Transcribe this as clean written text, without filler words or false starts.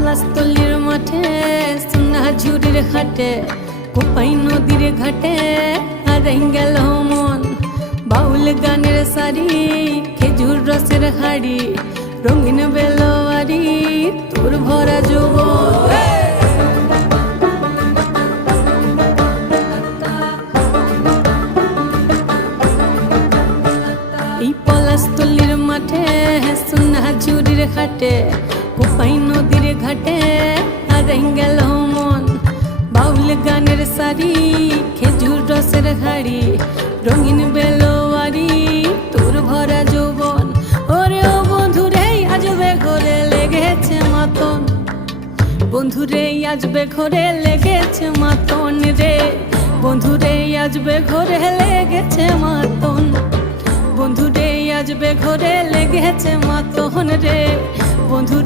পলাশতলির মাঠে সোনা ঝুরির ঘাটে কোপাই নদীর ঘাটে হারাই গেল মন বাউল গানের সারি খেজুর রসের হাড়ি রঙিন বেলোয়ারি তোর ভরা যৌবন এই পলাশতলির মাঠে সোনা ঝুরির ঘাটে কোপাই নদীর ঘাটে হারাই গেল মন বাউল গানের সারি খেজুর রসের হাড়ি রঙিন বেলোয়ারি তোর ভরা যৌবন ওরে ও বন্ধুরে আজবে ঘরে লেগেছে মাতন বন্ধুরে আজবে ঘরে লেগেছে মাতন রে বন্ধুরে আজবে ঘরে লেগেছে মাতন বন্ধুরে আজবে ঘরে লেগেছে মাতন রে বন্ধু।